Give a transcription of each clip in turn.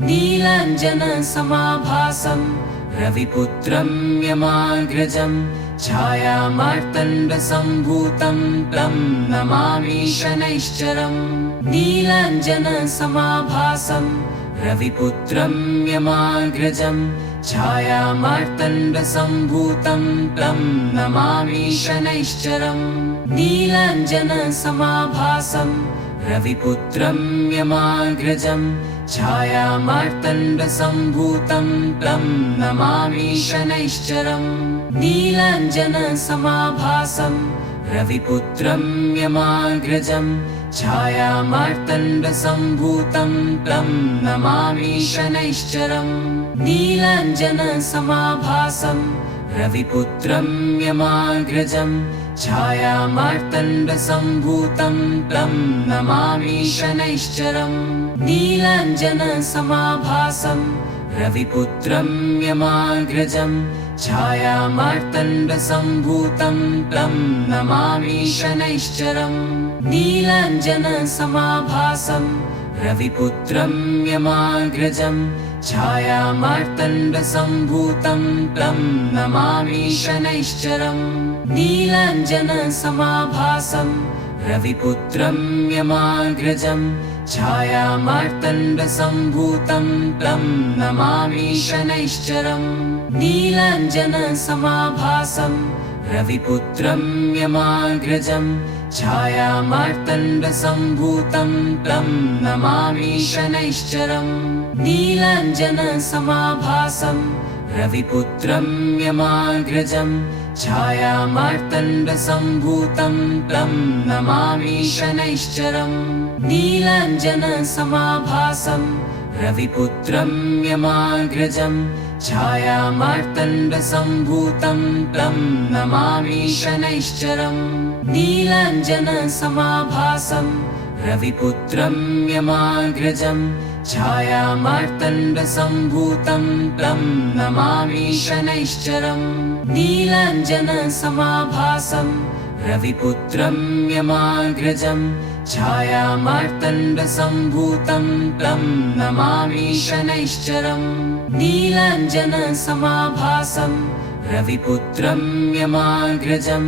नीलाञ्जनसमाभासं रविपुत्रं यमाग्रजं छायामार्तण्डसम्भूतं तं नमामि शनैश्चरम्। नीलाञ्जनसमाभासं रविपुत्रं यमाग्रजं छायामार्तण्डसम्भूतं तं नमामि शनैश्चरम्। नीलाञ्जनसमाभासं रविपुत्रं यमाग्रजं छायामार्तण्डसम्भूतं तं नमामि शनैश्चरम्। नीलाञ्जनसमाभासं रविपुत्रं यमाग्रजं छायामार्तण्डसम्भूतं तं नमामि शनैश्चरम्। नीलाञ्जनसमाभासं रविपुत्रं यमाग्रजं छायामार्तण्डसम्भूतं तं नमामि शनैश्चरम्। नीलाञ्जनसमाभासं रविपुत्रं यमाग्रजं छायामार्तण्डसम्भूतं तं नमामि शनैश्चरम्। नीलाञ्जनसमाभासं रविपुत्रं यमाग्रजं छायामार्तण्डसम्भूतं तं नमामि शनैश्चरम्। नीलाञ्जनसमाभासं रविपुत्रं यमाग्रजं छायामार्तण्डसम्भूतं तं नमामि शनैश्चरम्। नीलाञ्जनसमाभासं रविपुत्रं यमाग्रजं छायामार्तण्डसम्भूतं तं नमामि शनैश्चरम्। नीलाञ्जनसमाभासं रविपुत्रं यमाग्रजं छायामार्तण्डसम्भूतं तं नमामि शनैश्चरम्। नीलाञ्जनसमाभासं रविपुत्रं यमाग्रजं छायामार्तण्डसम्भूतं तं नमामि शनैश्चरम्। नीलाञ्जनसमाभासं रविपुत्रं यमाग्रजं छायामार्तण्डसम्भूतं तं नमामि शनैश्चरम्। नीलाञ्जनसमाभासं रविपुत्रं यमाग्रजं छायामार्तण्डसम्भूतं तं नमामि शनैश्चरम्। नीलाञ्जनसमाभासं रविपुत्रं यमाग्रजं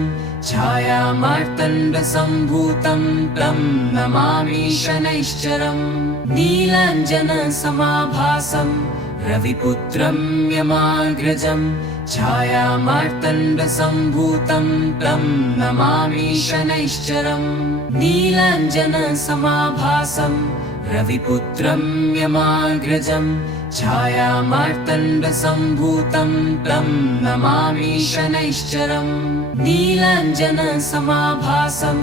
छायामार्तण्डसम्भूतं तं नमामि शनैश्चरम्। नीलाञ्जनसमाभासं रविपुत्रं यमाग्रजं छायामार्तण्डसम्भूतं तं नमामि शनैश्चरम्। नीलाञ्जनसमाभासं रविपुत्रं यमाग्रजं छायामार्तण्डसम्भूतं तं नमामि शनैश्चरम्। नीलाञ्जनसमाभासं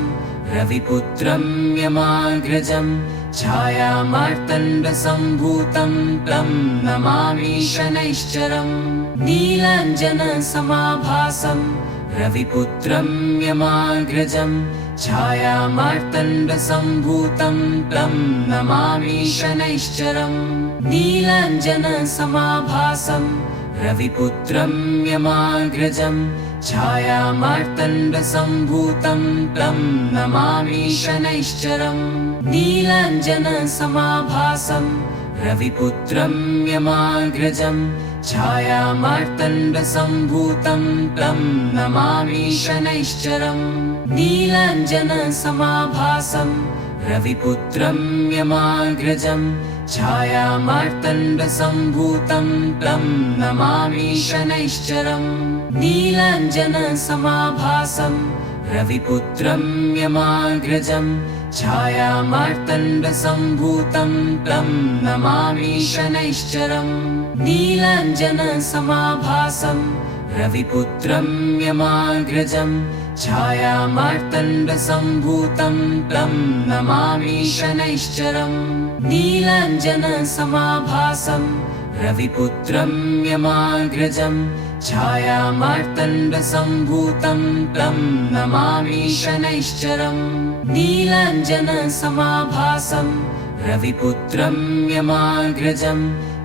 रविपुत्रं यमाग्रजं छायामार्तण्डसम्भूतं तं नमामि शनैश्चरम्। नीलाञ्जनसमाभासं रविपुत्रं यमाग्रजं छायामार्तण्डसम्भूतं तं नमामि शनैश्चरम्। नीलाञ्जनसमाभासं रविपुत्रं यमाग्रजं छायामार्तण्डसम्भूतं तं नमामि शनैश्चरम्। नीलाञ्जनसमाभासं रविपुत्रं यमाग्रजं छायामार्तण्डसम्भूतं तं नमामि शनैश्चरम्। नीलाञ्जनसमाभासं रविपुत्रं यमाग्रजं छायामार्तण्डसम्भूतं तं नमामि शनैश्चरम्। नीलाञ्जनसमाभासं रविपुत्रं यमाग्रजं छायामार्तण्डसम्भूतं तं नमामि शनैश्चरम्। नीलाञ्जनसमाभासं रविपुत्रं यमाग्रजं छायामार्तण्डसम्भूतं तं नमामि शनैश्चरम्। नीलाञ्जनसमाभासं रविपुत्रं यमाग्रजं छायामार्तण्डसम्भूतं तं नमामि शनैश्चरम्। नीलाञ्जनसमाभासं रविपुत्रं यमाग्रजं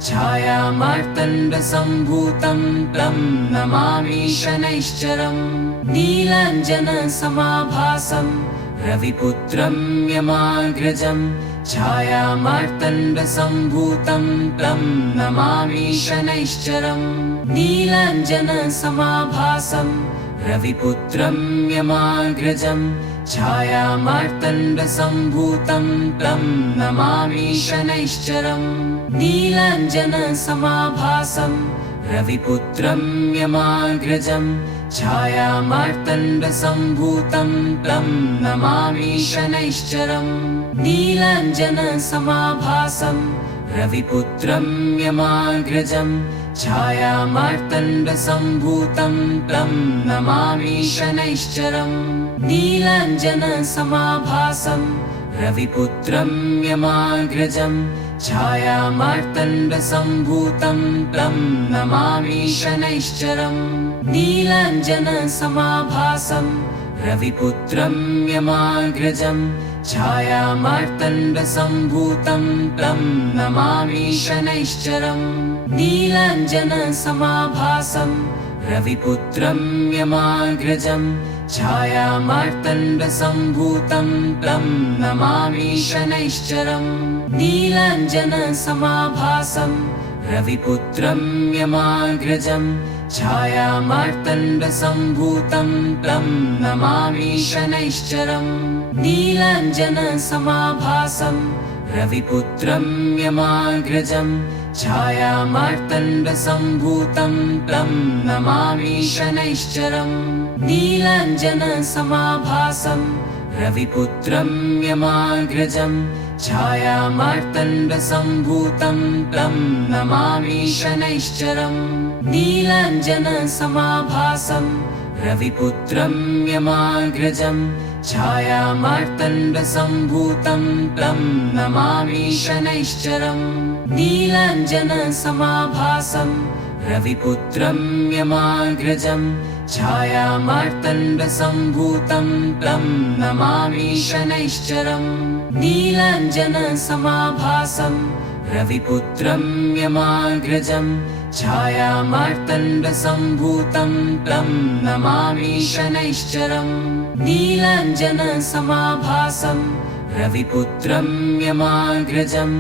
छायामार्तण्डसम्भूतं तं नमामि शनैश्चरम्। नीलाञ्जनसमाभासं रविपुत्रं यमाग्रजं छायामार्तण्डसम्भूतं तं नमामि शनैश्चरम् नीलाञ्जनसमाभासं रविपुत्रं यमाग्रजं छायामार्तण्डसम्भूतं तं नमामि शनैश्चरम् नीलाञ्जनसमाभासं रविपुत्रं यमाग्रजं छायामार्तण्डसम्भूतं तं नमामि शनैश्चरम् नीलाञ्जनसमाभासं रविपुत्रं यमाग्रजं छायामार्तण्डसम्भूतं तं नमामि शनैश्चरम् नीलाञ्जनसमाभासं रविपुत्रं यमाग्रजं छायामार्तण्डसम्भूतं तं नमामि शनैश्चरम् नीलाञ्जनसमाभासं रविपुत्रं यमाग्रजं छायामार्तण्डसम्भूतं तं नमामि शनैश्चरम् नीलाञ्जनसमाभासं रविपुत्रं यमाग्रजं छायामार्तण्डसम्भूतं तं नमामि शनैश्चरम् नीलाञ्जनसमाभासं रविपुत्रं यमाग्रजं छायामार्तण्डसम्भूतं तं नमामि शनैश्चरम् नीलाञ्जनसमाभासं रविपुत्रं यमाग्रजं छायामार्तण्डसम्भूतं तं नमामि शनैश्चरम् नीलाञ्जनसमाभासं रविपुत्रं यमाग्रजं छायामार्तण्डसम्भूतं तं नमामि शनैश्चरम् नीलाञ्जनसमाभासं रविपुत्रं यमाग्रजं छायामार्तण्डसम्भूतं तं नमामि शनैश्चरम् नीलाञ्जनसमाभासं रविपुत्रं यमाग्रजं छायामार्तण्डसम्भूतं तं नमामि शनैश्चरम् नीलाञ्जनसमाभासं रविपुत्रं यमाग्रजं छायामार्तण्डसम्भूतं तं नमामि शनैश्चरम् नीलाञ्जनसमाभासं रविपुत्रं यमाग्रजं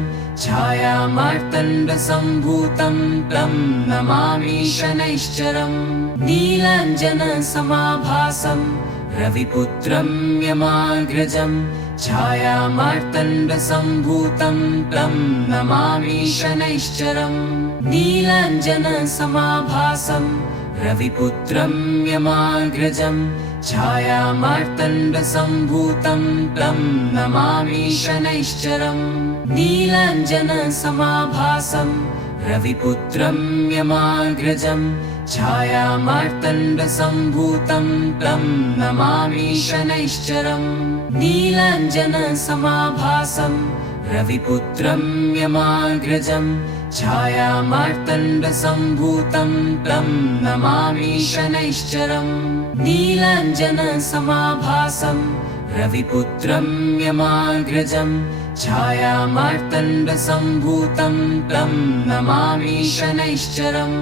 छायामार्तण्डसम्भूतं तं नमामि शनैश्चरम् नीलाञ्जनसमाभासं रविपुत्रं यमाग्रजं छायामार्तण्डसम्भूतं तं नमामि शनैश्चरम् नीलाञ्जनसमाभासं रविपुत्रं यमाग्रजं छायामार्तण्डसम्भूतं तं नमामि शनैश्चरम् नीलाञ्जनसमाभासं रविपुत्रं यमाग्रजं छायामार्तण्डसम्भूतं तं नमामि शनैश्चरम् नीलाञ्जनसमाभासं रविपुत्रं यमाग्रजं छायामार्तण्डसम्भूतं तं नमामि शनैश्चरम् नीलाञ्जनसमाभासं रविपुत्रं यमाग्रजं छायामार्तण्डसम्भूतं तं नमामि शनैश्चरम्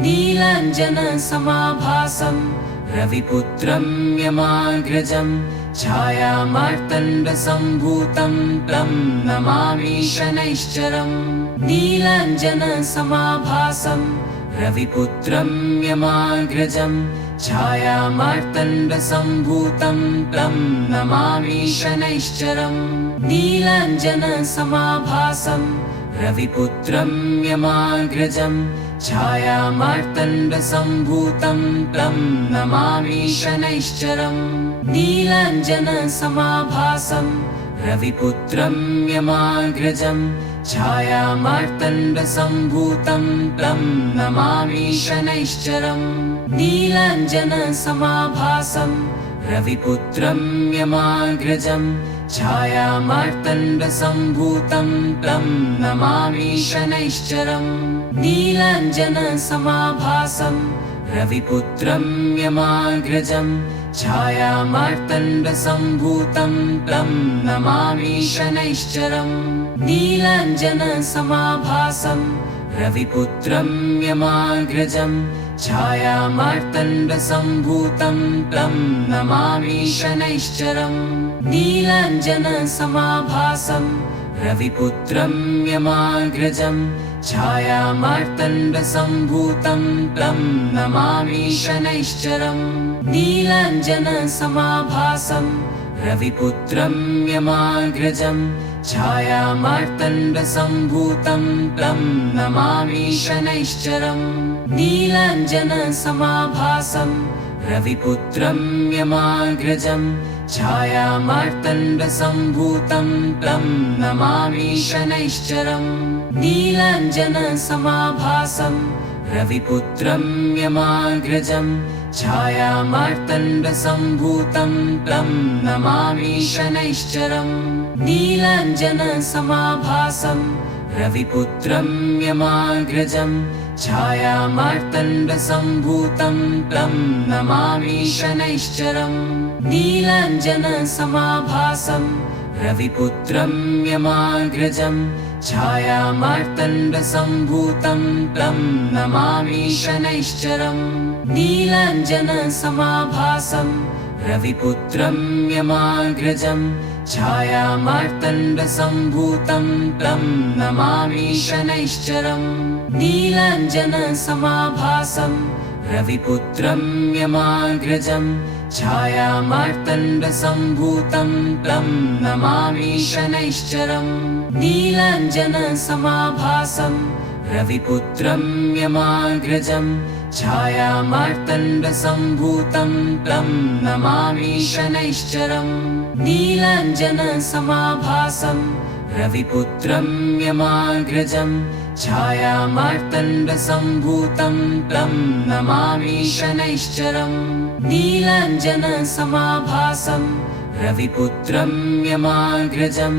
नीलाञ्जनसमाभासं रविपुत्रं यमाग्रजं छायामार्तण्डसम्भूतं तं नमामि शनैश्चरम् नीलाञ्जनसमाभासं रविपुत्रं यमाग्रजं छायामार्तण्डसम्भूतं तं नमामि शनैश्चरम् नीलाञ्जनसमाभासं रविपुत्रं यमाग्रजं छायामार्तण्डसम्भूतं तं नमामि शनैश्चरम् नीलाञ्जनसमाभासं रविपुत्रं यमाग्रजं छायामार्तण्डसम्भूतं तं नमामि शनैश्चरम् नीलाञ्जनसमाभासं रविपुत्रं यमाग्रजं छायामार्तण्डसम्भूतं तं नमामि शनैश्चरम् नीलाञ्जनसमाभासं रविपुत्रं यमाग्रजं छायामार्तण्डसम्भूतं तं नमामि शनैश्चरम् नीलाञ्जनसमाभासं रविपुत्रं यमाग्रजं छायामार्तण्डसम्भूतं तं नमामि शनैश्चरम् नीलाञ्जनसमाभासं रविपुत्रं यमाग्रजं छायामार्तण्डसम्भूतं तं नमामि शनैश्चरम् नीलाञ्जनसमाभासं रविपुत्रं यमाग्रजं छायामार्तण्डसम्भूतं तं नमामि शनैश्चरम् नीलाञ्जनसमाभासं रविपुत्रं यमाग्रजं छायामार्तण्डसम्भूतं तं नमामि शनैश्चरम् नीलाञ्जनसमाभासं रविपुत्रं यमाग्रजं छायामार्तण्डसम्भूतं तं नमामि शनैश्चरम् नीलाञ्जनसमाभासं रविपुत्रं यमाग्रजं छायामार्तण्डसम्भूतं तं नमामि शनैश्चरम् नीलाञ्जनसमाभासं रविपुत्रं यमाग्रजं छायामार्तण्डसम्भूतं तं नमामि शनैश्चरम् नीलाञ्जनसमाभासं रविपुत्रं यमाग्रजं छायामार्तण्डसम्भूतं तं नमामि शनैश्चरम् नीलाञ्जनसमाभासं रविपुत्रं यमाग्रजं छायामार्तण्डसम्भूतं तं नमामि शनैश्चरम् नीलाञ्जनसमाभासं रविपुत्रं यमाग्रजं छायामार्तण्डसम्भूतं तं नमामि शनैश्चरम् नीलाञ्जनसमाभासं रविपुत्रं यमाग्रजं छायामार्तण्डसम्भूतं तं नमामि शनैश्चरम् नीलाञ्जनसमाभासं रविपुत्रं यमाग्रजं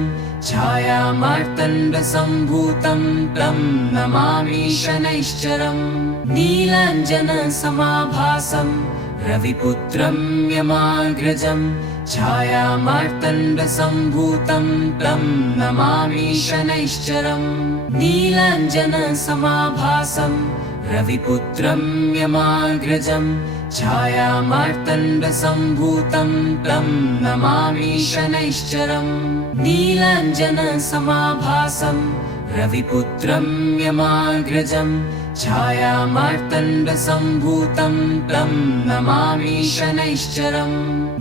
छायामार्तण्डसम्भूतं तं नमामि शनैश्चरम् नीलाञ्जनसमाभासं रविपुत्रं यमाग्रजं छायामार्तण्डसम्भूतं तं नमामि शनैश्चरम् नीलाञ्जनसमाभासं रविपुत्रं यमाग्रजं छायामार्तण्डसम्भूतं तं नमामि शनैश्चरम् नीलाञ्जनसमाभासं रविपुत्रं यमाग्रजं छायामार्तण्डसम्भूतं तं नमामि शनैश्चरम्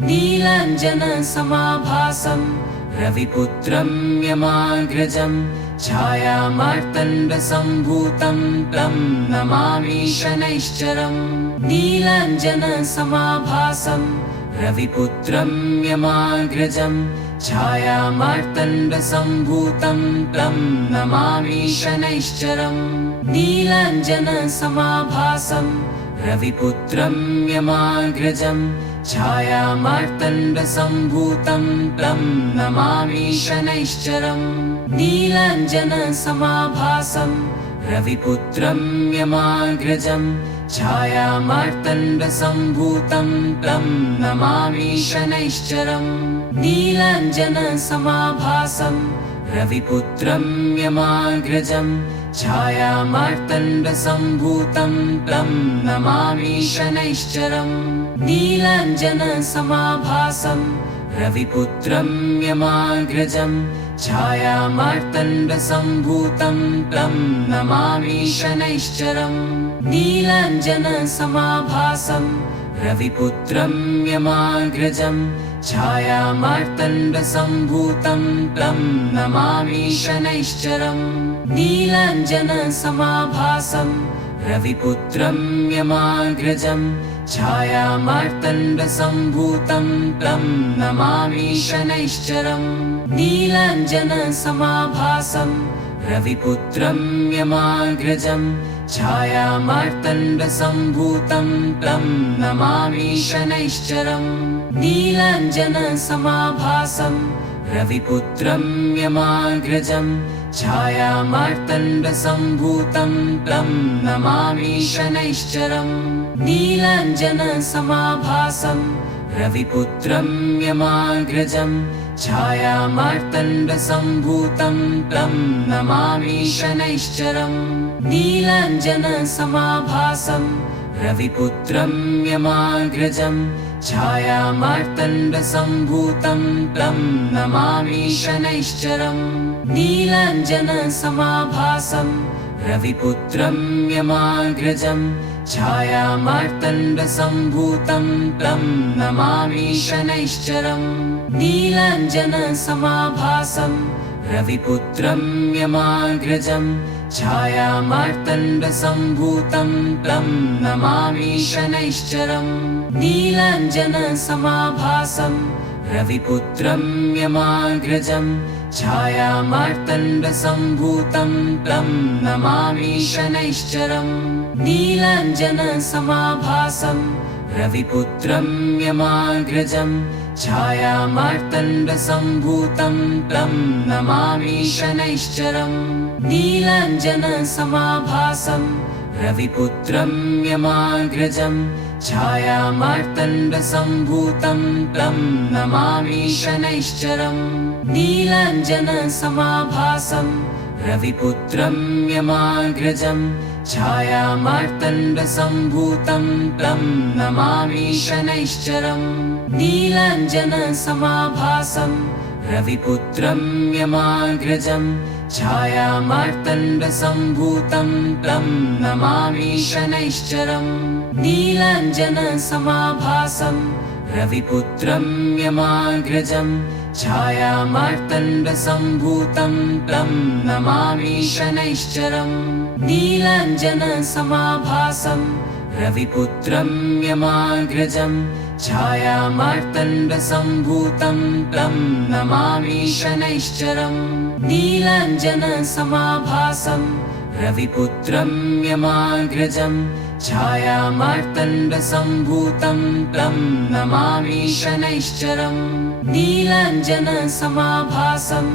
नीलाञ्जनसमाभासं रविपुत्रं यमाग्रजं छायामार्तण्डसम्भूतं तं नमामि शनैश्चरम् नीलाञ्जनसमाभासं रविपुत्रं यमाग्रजं छायामार्तण्डसम्भूतं तं नमामि शनैश्चरम् नीलाञ्जनसमाभासं रविपुत्रं यमाग्रजं छायामार्तण्डसम्भूतं तं नमामि शनैश्चरम् नीलाञ्जनसमाभासं रविपुत्रं यमाग्रजं छायामार्तण्डसम्भूतं तं नमामि शनैश्चरम् नीलाञ्जनसमाभासं रविपुत्रं यमाग्रजं छायामार्तण्डसम्भूतं तं नमामि शनैश्चरम् नीलाञ्जनसमाभासं रविपुत्रं यमाग्रजं छायामार्तण्डसम्भूतं तं नमामि शनैश्चरम् नीलाञ्जनसमाभासं रविपुत्रं यमाग्रजं छायामार्तण्डसम्भूतं तं नमामि शनैश्चरम् नीलाञ्जनसमाभासं रविपुत्रं यमाग्रजं छायामार्तण्डसम्भूतं तं नमामि शनैश्चरम् नीलाञ्जनसमाभासं रविपुत्रं यमाग्रजं छायामार्तण्डसम्भूतं तं नमामि शनैश्चरम् नीलाञ्जनसमाभासं रविपुत्रं यमाग्रजं छायामार्तण्डसम्भूतं तं नमामि शनैश्चरम् नीलाञ्जनसमाभासं रविपुत्रं यमाग्रजं छायामार्तण्डसम्भूतं तं नमामि शनैश्चरम् नीलाञ्जनसमाभासं रविपुत्रं यमाग्रजं छायामार्तण्डसम्भूतं तं नमामि शनैश्चरम् नीलाञ्जनसमाभासं रविपुत्रं यमाग्रजं छायामार्तण्डसम्भूतं तं नमामि शनैश्चरम् नीलाञ्जनसमाभासं रविपुत्रं यमाग्रजं छायामार्तण्डसम्भूतं तं नमामि शनैश्चरम् नीलाञ्जनसमाभासं रविपुत्रं यमाग्रजं छायामार्तण्डसम्भूतं तं नमामि शनैश्चरम् नीलाञ्जनसमाभासं रविपुत्रं यमाग्रजं छायामार्तण्डसम्भूतं तं नमामि शनैश्चरम् नीलाञ्जनसमाभासं रविपुत्रं यमाग्रजं छायामार्तण्डसम्भूतं तं नमामि शनैश्चरम् नीलाञ्जनसमाभासं रविपुत्रं यमाग्रजं छायामार्तण्डसम्भूतं तं नमामि शनैश्चरम् नीलाञ्जनसमाभासं रविपुत्रं यमाग्रजं छायामार्तण्डसम्भूतं तं नमामि शनैश्चरम् नीलाञ्जनसमाभासं रविपुत्रं यमाग्रजं छायामार्तण्डसम्भूतं तं नमामि शनैश्चरम् नीलाञ्जनसमाभासं रविपुत्रं यमाग्रजं छायामार्तण्डसम्भूतं तं नमामि शनैश्चरम् नीलाञ्जनसमाभासं रविपुत्रं यमाग्रजं छायामार्तण्डसम्भूतं तं नमामि शनैश्चरम् नीलाञ्जनसमाभासं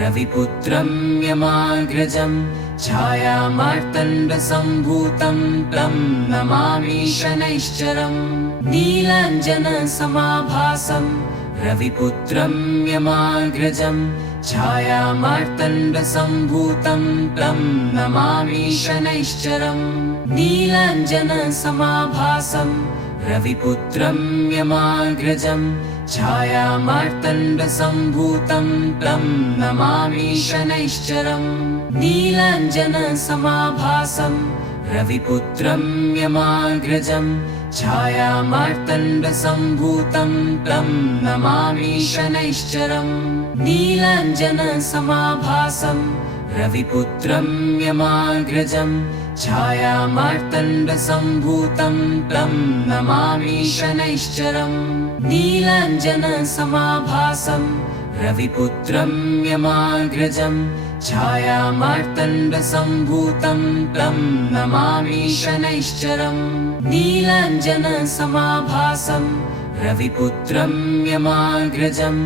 रविपुत्रं यमाग्रजं छायामार्तण्डसम्भूतं तं नमामि शनैश्चरम् नीलाञ्जनसमाभासं रविपुत्रं यमाग्रजं छायामार्तण्डसम्भूतं तं नमामि शनैश्चरम् नीलाञ्जनसमाभासं रविपुत्रं यमाग्रजं छायामार्तण्डसम्भूतं तं नमामि शनैश्चरम् नीलाञ्जनसमाभासं रविपुत्रं यमाग्रजं छायामार्तण्डसम्भूतं तं नमामि शनैश्चरम् नीलाञ्जनसमाभासं रविपुत्रं यमाग्रजं छायामार्तण्डसम्भूतं तं नमामि शनैश्चरम् नीलाञ्जनसमाभासं रविपुत्रं यमाग्रजं छायामार्तण्डसम्भूतं तं नमामि शनैश्चरम् नीलाञ्जनसमाभासं रविपुत्रं यमाग्रजं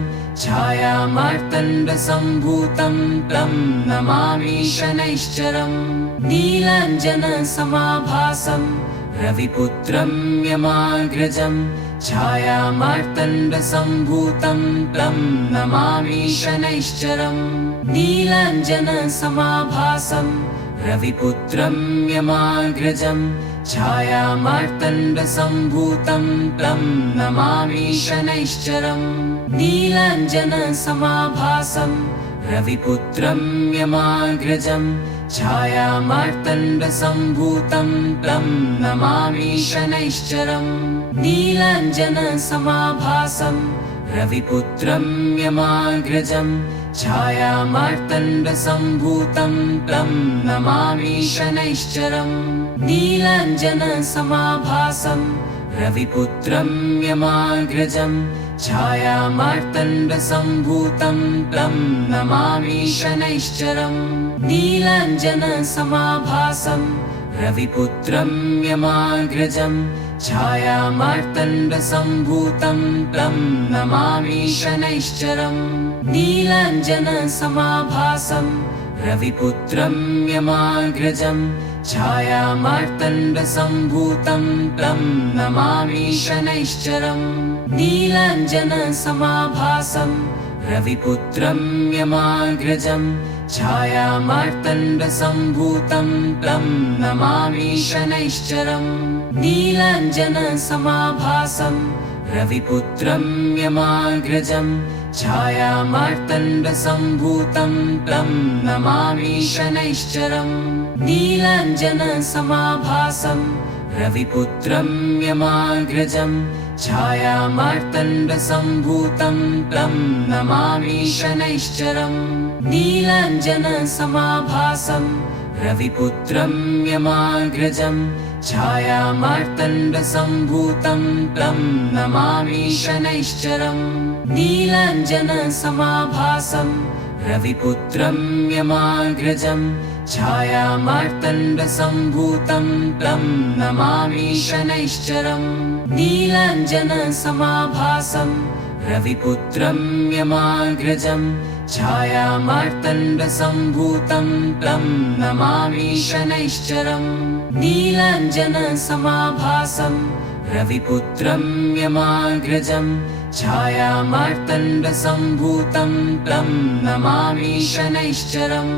छायामार्तण्डसम्भूतं तं नमामि शनैश्चरम् नीलाञ्जनसमाभासं रविपुत्रं यमाग्रजं छायामार्तण्डसम्भूतं तं नमामि शनैश्चरम् नीलाञ्जनसमाभासं रविपुत्रं यमाग्रजं छायामार्तण्डसम्भूतं तं नमामि शनैश्चरम् नीलाञ्जनसमाभासं रविपुत्रं यमाग्रजं छायामार्तण्डसम्भूतं तं नमामि शनैश्चरम् नीलाञ्जनसमाभासं रविपुत्रं यमाग्रजं छायामार्तण्डसम्भूतं तं नमामि शनैश्चरम् नीलाञ्जनसमाभासं रविपुत्रं यमाग्रजं छायामार्तण्डसम्भूतं तं नमामि शनैश्चरम् नीलाञ्जनसमाभासं रविपुत्रं यमाग्रजं छायामार्तण्डसम्भूतं तं नमामि शनैश्चरम् नीलाञ्जनसमाभासं रविपुत्रं यमाग्रजं छायामार्तण्डसम्भूतं तं नमामि शनैश्चरम् नीलाञ्जनसमाभासं रविपुत्रं यमाग्रजं छायामार्तण्डसम्भूतं तं नमामि शनैश्चरम् नीलाञ्जनसमाभासं रविपुत्रं यमाग्रजं छायामार्तण्डसम्भूतं तं नमामि शनैश्चरम् नीलाञ्जनसमाभासं रविपुत्रं यमाग्रजं छायामार्तण्डसम्भूतं तं नमामि शनैश्चरम् नीलाञ्जनसमाभासं रविपुत्रं यमाग्रजं छायामार्तण्डसम्भूतं तं नमामि शनैश्चरम् नीलाञ्जनसमाभासं रविपुत्रं यमाग्रजं छायामार्तण्डसम्भूतं तं नमामि शनैश्चरम् नीलाञ्जनसमाभासं रविपुत्रं यमाग्रजं छायामार्तण्डसम्भूतं तं नमामि शनैश्चरम् नीलाञ्जनसमाभासं रविपुत्रं यमाग्रजं छायामार्तण्डसम्भूतं तं नमामि शनैश्चरम्